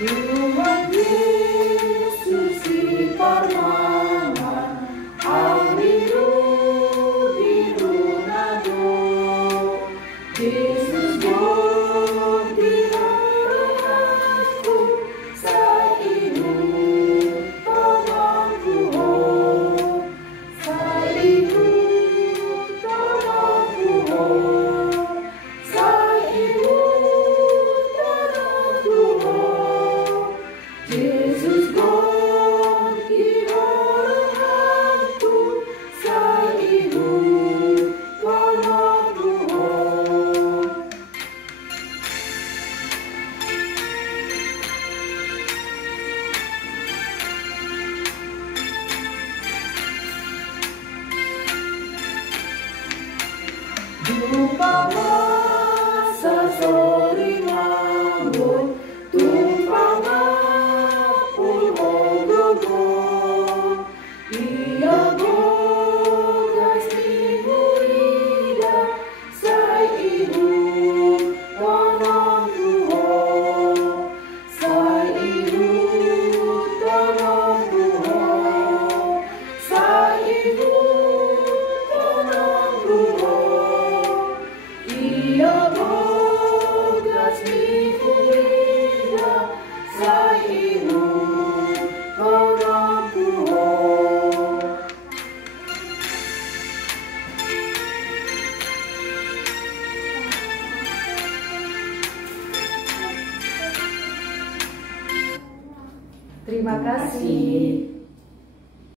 Tuhan Yesus si Parmana, Auriru Dirunado, Yesus Bodi Haraku, sa Ibu tolongku, sa Ibu tolongku, sa Ibu tolongku. Jesus God, Iharatu, sa Ibu panatuhon. Dumpama sa sori manggon, tumpama ia bogas ibuida, sa Ibu panatuhon, sa Ibu panatuhon, sa Ibu panatuhon. Ia bogas ibuida, sa Ibu panatuhon. Terima kasih.